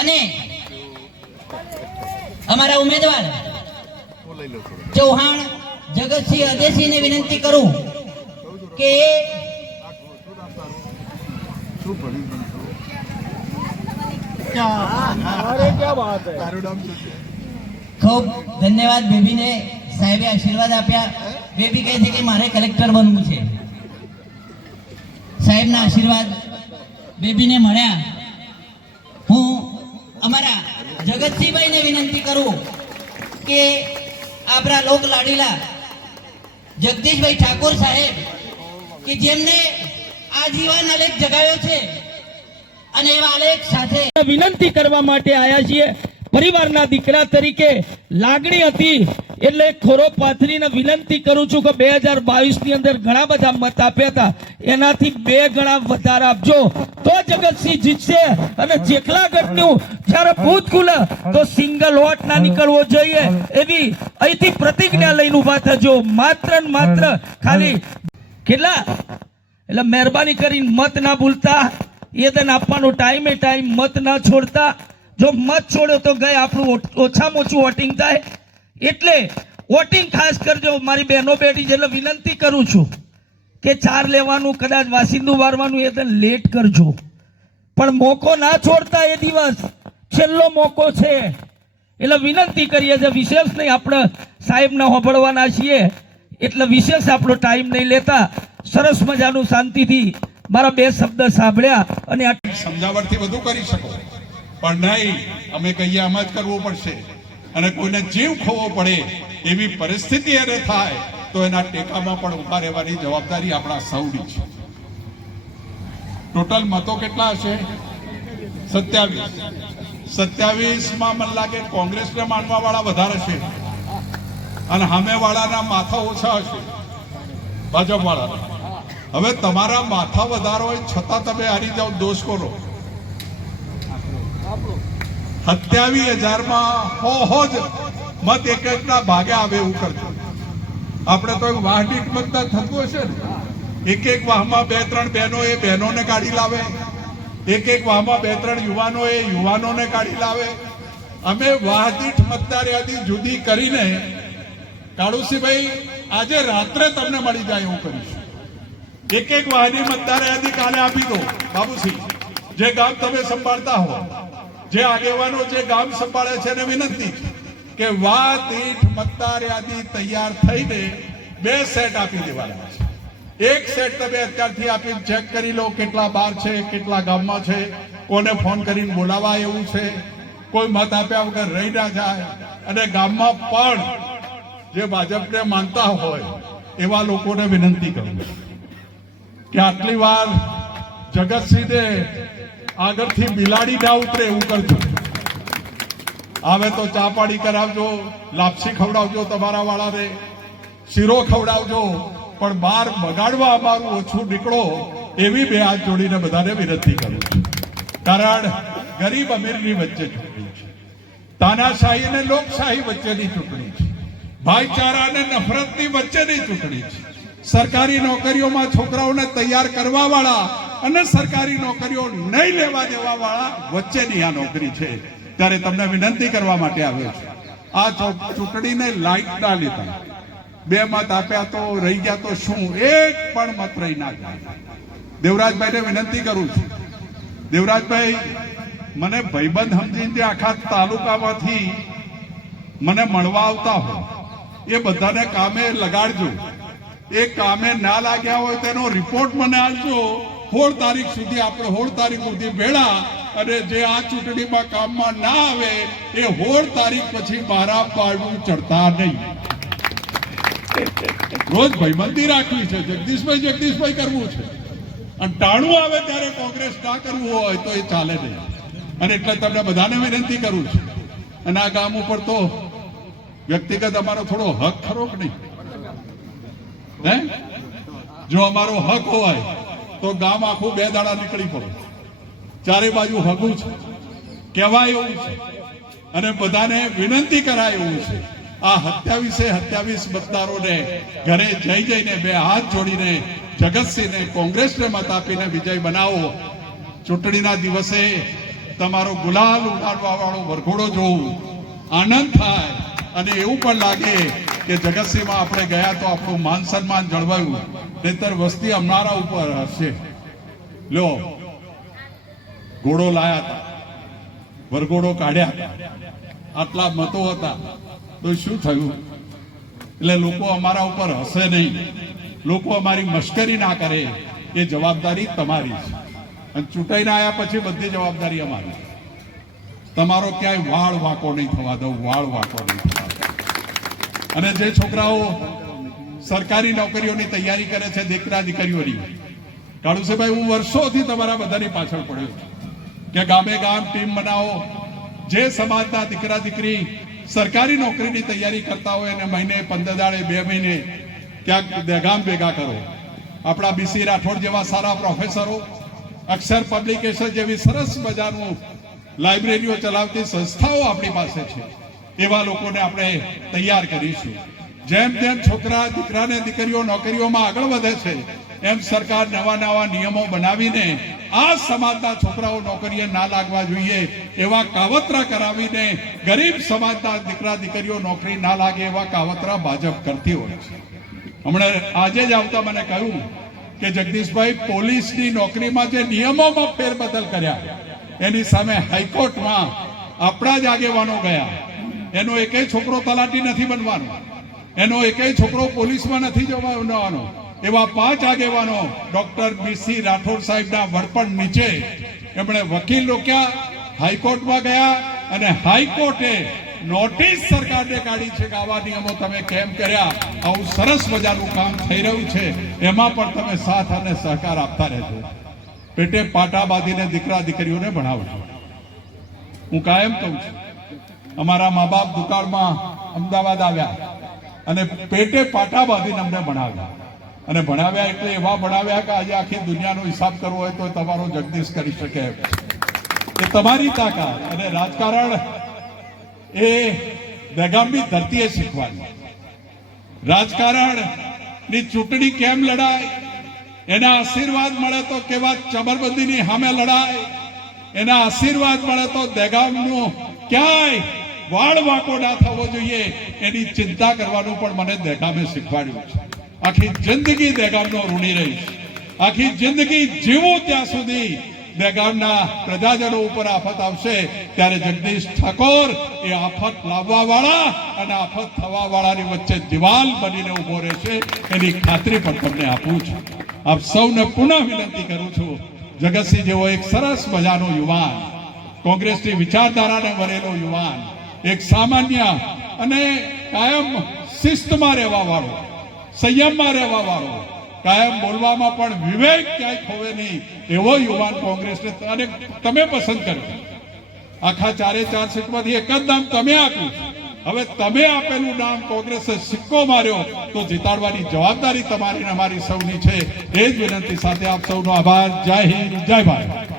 અને અમારા ઉમેદવાર ચૌહાણ જગતસિંહ અદેશીને વિનંતી કરું કે ખૂબ ધન્યવાદ બેબીને સાહેબે આશીર્વાદ આપ્યા. બેબી કહે છે કે મારે કલેક્ટર બનવું છે. સાહેબના આશીર્વાદ બેબીને મળ્યા. હું અમારા જગતસિંહભાઈને વિનંતી કરું કે આપણા લોક લાડીલા જગદીશભાઈ ઠાકોર સાહેબ, કે જેમને આજીવન આલેખ જગાવ્યો છે અને એવા આલેખ સાથે વિનંતી કરવા માટે આયા છીએ. પરિવારના દીકરા તરીકે લાગણી હતી એટલે ખોરો પાથરીને વિનંતી કરું છું કે બે હજાર બાવીસની અંદર ઘણા બધા મત આપ્યા હતા. એનાથી બે ગણા વધારે આપજો. તો જગતસિંહ જીતશે અને જેટલા ગઢનું જ્યારે ભૂત ખુલે, તો સિંગલ વોટ ના નીકળવો જોઈએ. એવી અહીંથી પ્રતિજ્ઞા લઈને ઊભા થજો. માત્ર ને માત્ર ખાલી કેટલા? એટલે મહેરબાની કરીને મત ના ભૂલતા. એ તને આપવાનો ટાઈમે ટાઈમ મત ના છોડતા. જો મત છોડ્યો તો ગઈ આપણું ઓછામાં ઓછું વોટિંગ થાય. એટલે વોટિંગ ખાસ કરજો, મારી બહેનો બેટી છે એટલે વિનંતી કરું છું કે ચાર લેવાનું, કદાચ વાસિંદુ વારવાનું, એ લેટ કરજો. પણ મોકો ના છોડતા એ દિવસ, છેલ્લો મોકો છે. એટલે વિનંતી કરીએ છીએ, વિશેષ નહીં, આપણે સાહેબને હોભળવાના છીએ. એટલે વિશેષ આપણો ટાઈમ નહીં લેતા. સરસ મજાનું શાંતિથી મારા બે શબ્દ સાંભળ્યા અને સમજાવટથી બધું કરી શકો. પણ નહીં, અમે કહીએ આમાં જ કરવું પડશે. અને કોઈને જીવ ખોવો પડે એવી પરિસ્થિતિ એને થાય, તો એના ટેકામાં પણ ઊભા રહેવાની જવાબદારી આપણા સૌની છે. ટોટલ મતો કેટલા હશે? સત્યાવીસ. સત્યાવીસમાં મને લાગે કોંગ્રેસને માનવા વાળા વધારે છે. અને સામે વાળાના માથા ઓછા હશે. ભાજપ વાળાના હવે તમારા માથા વધારો હોય છતાં તમે હારી જાઓ દોષ કરો સત્યાવીસ હજારમાં હો હો જ મત એક એકના ભાગે આવે એવું કરજો. આપણે તો એક વાહડીક મતદાન થતું હશે ને. એક એક વાહમાં બે ત્રણ બહેનો એ બહેનોને કાઢી લાવે. એક એક વાહમાં બે ત્રણ યુવાનો એ યુવાનોને કાઢી લાવે. અમે વાહદીઠ મતદાર યાદી જુદી કરીને કાળુસીભાઈ, આજે રાત્રે તમને મળી જાય એવું કરીશું. એક એક વાહની મતદાર યાદી કાલે આપી દો, બાબુસિંહ. જે ગામ તમે સંભાળતા હો. જે આગેવાનો જે ગામ સંભાળે છે એને વિનંતી કે વાત દીઠ મતદાર યાદી તૈયાર થઈને બે સેટ આપી દેવાના છે. એક સેટ તમે અત્યારથી આપીને ચેક કરી લો કેટલા બાર છે, કેટલા ગામમાં છે, કોને ફોન કરીને બોલાવા એવું છે. કોઈ મત આપ્યા વગર રહી ના જાય. અને ગામમાં પણ જે ભાજપને માનતા હોય એવા લોકોને વિનંતી કરું કે આટલી વાર જગતસિંહને આગળથી બિલાડી ના ઉતરે એવું કરજો. આવે તો ચા કરાવજો, લાપસી ખવડાવજો તમારા વાળાને, શીરો ખવડાવજો, પણ બાર બગાડવા અમારું ઓછું નીકળો એવી બે હાથ જોડીને બધાને વિનંતી કરું છું. કારણ ગરીબ અમીરની વચ્ચે ચૂંટણી છે. તાનાશાહી અને લોકશાહી વચ્ચેની ચૂંટણી છે. ભાઈચારા અને નફરતની વચ્ચેની ચૂંટણી છે. સરકારી નોકરીઓમાં છોકરાઓને તૈયાર કરવા વાળા અને સરકારી નોકરીઓ નહીં લેવા દેવા વાળા વચ્ચેની આ નોકરી છે. ત્યારે તમને વિનંતી કરવા માટે આવ્યો છું. આ ચૂંટણીને લાઈટ ના લીધા. બે મત આપ્યા તો રહી ગયા તો શું? એક પણ મત રહી ના જાય દેવરાજભાઈને વિનંતી કરું છું. દેવરાજભાઈ, મને ભાઈબંધ સમજીને આખા તાલુકામાંથી મને મળવા આવતા હોય એ બધાને કામે લગાડજો. એ કામે ના લાગ્યા હોય તેનો રિપોર્ટ મને આપજો. સોળ તારીખ સુધી આપણે સોળ તારીખ સુધી ભેળા અને જે આ ચૂંટણીમાં કામમાં ના આવે, એ સોળ તારીખ પછી મારા પાડવું ચડતા નહીં. રોજ ભાઈબંધી રાખવી છે, જગદીશભાઈ જગદીશભાઈ કરવું છે. અને ટાણું આવે ત્યારે કોંગ્રેસ ના કરવું હોય તો એ ચાલે નહીં. અને એટલે તમને બધાને વિનંતી કરું છું. અને આ ગામ ઉપર તો વ્યક્તિગત અમારો થોડો હક ખરો કે નહીં? હે? જો અમારો હક હોય તો ગામ આખું બે દાડા નીકળી પડે. ચારે બાજુ હગું છે. કહેવાય એવું છે. અને બધાને વિનંતી કરાય એવું છે. આ સત્યાવીસે સત્યાવીસ મતદારોને ઘરે જઈ જઈને બે હાથ જોડીને જગતસિંહને કોંગ્રેસને મત આપીને વિજય બનાવો. ચૂંટણીના દિવસે તમારો ગુલાલ ઉડાડવા વાળો વરઘોડો જોવું આનંદ થાય અને એવું પણ લાગે કે જગતસિંહમાં આપણે ગયા તો આપણું માન સન્માન જળવાયું. નહીતર વસ્તી અમારા ઉપર હશે. લ્યો. ઘોડો લાયા હતા. વરઘોડો કાઢ્યા. આટલા મતો હતા. તો શું થયું? એટલે લોકો અમારા ઉપર હશે નહીં. લોકો અમારી મશ્કરી ના કરે. એ જવાબદારી તમારી છે. અને ચૂંટાઈને આવ્યા પછી બધી જવાબદારી અમારી તમારો ક્યાંય વાળ વાંકો નહીં થવા દઉં. વાળ વાંકો નહીં થવા અને જે છોકરાઓ સરકારી નોકરીઓની તૈયારી કરે છે દીકરા દીકરીઓની કાળુસિંહભાઈ હું વર્ષોથી તમારા બધાની પાછળ પડ્યો છું કે ગામે ગામ ટીમ બનાવો, જે સમાજના દીકરા દીકરી સરકારી નોકરીની તૈયારી કરતા હોય એને મહિને પંદર દાડે બે મહિને ક્યાંક ગામ ભેગા કરો. આપણા બીસી રાઠોડ જેવા સારા પ્રોફેસરો, અક્ષર પબ્લિકેશન જેવી સરસ મજાનું લાઇબ્રેરીઓ ચલાવતી સંસ્થાઓ આપણી પાસે છે. એવા લોકોને આપણે તૈયાર કરીશું. જેમ જેમ છોકરા, દીકરાને, દીકરીઓ નોકરીઓમાં આગળ વધે છે, એમ સરકાર નવા નવા નિયમો બનાવીને આ સમાજના છોકરાઓ નોકરીએ ના લાગવા જોઈએ એવા કાવતરા કરાવીને ગરીબ સમાજના દીકરા, દીકરીઓ નોકરી ના લાગે એવા કાવતરા ભાજપ કરતી હોય છે. હમણાં આજે જ આવતા મને કહ્યું કે જગદીશભાઈ, પોલીસની નોકરીમાં જે નિયમોમાં ફેરબદલ કર્યા, એની સામે હાઈકોર્ટમાં આપણા જ આગેવાનો ગયા. એનો એકેય છોકરો તલાટી નથી બનવાનો. એનો એકેય છોકરો પોલીસમાં નથી જવાનો. એવા પાંચ આગેવાનો ડોક્ટર બીસી રાઠોડ સાહેબના વડપણ નીચે એમણે વકીલ રોક્યા, હાઈકોર્ટમાં ગયા અને હાઈકોર્ટે નોટિસ સરકારને કાઢી છે કે આવા નિયમો તમે કેમ કર્યા? આવું સરસ મજાનું કામ થઈ રહ્યું છે. એમાં પણ તમે સાથ અને સહકાર આપતા રહેજો. પેટે પાટા બાંધીને દીકરા દીકરીઓને ભણાવજો. હું કાયમ કહું છું અમારા મા બાપ દુકાળમાં અમદાવાદ આવ્યા અને પેટે પાટા બાંધીને અમને ભણાવ્યા. અને ભણાવ્યા એટલે એવા ભણાવ્યા કે આજે આખી દુનિયાનો હિસાબ કરવો હોય તો તમારો જગદીશ કરી શકે. એ તમારી તાકાત અને રાજકારણ એ બેગામની ધરતીએ શીખવાની. રાજકારણની ચૂંટણી કેમ લડાય, એના આશીર્વાદ મળે તો કેવા ચબરબંધીની સામે લડાય, એના આશીર્વાદ મળે તો દેગામનું ક્યાંય વાળ વાંકો ના થવો જોઈએ, એની ચિંતા કરવાનું પણ મને દહેગામે શીખવાડ્યું છે. આખી જિંદગી દહેગામનો ઋણી રહીશ. આખી જિંદગી જીવું ત્યાં સુધી દહેગામના પ્રજાજનો ઉપર આફત આવશે, ત્યારે જગદીશ ઠાકોર એ આફત લાવવા વાળા અને આફત થવા વાળાની વચ્ચે દિવાલ બનીને ઊભો રહેશે, એની ખાતરી પણ તમને આપું છું. આપ સૌને પુનઃ વિનંતી કરું છું, જગતસિંહ જેવો એક સરસ મજાનો યુવાન, કોંગ્રેસની વિચારધારાને વરેલો યુવાન એક સામાન્ય અને કાયમ શિસ્તમાં રહેવા વાળો, સંયમમાં રહેવા વાળો, કાયમ બોલવામાં પણ વિવેક ક્યાંય ખોવે નહીં એવો યુવાન કોંગ્રેસને અને તમે પસંદ કર્યો આખા ચારે ચાર સીટમાંથી એક જ નામ તમે આપ્યું હવે તમે આપેલું નામ કોંગ્રેસે સિક્કો માર્યો તો જીતાડવાની જવાબદારી તમારી અમારી સૌની છે. એ જ વિનંતી સાથે આપ સૌનો આભાર. જય હિન્દ, જય ભારત.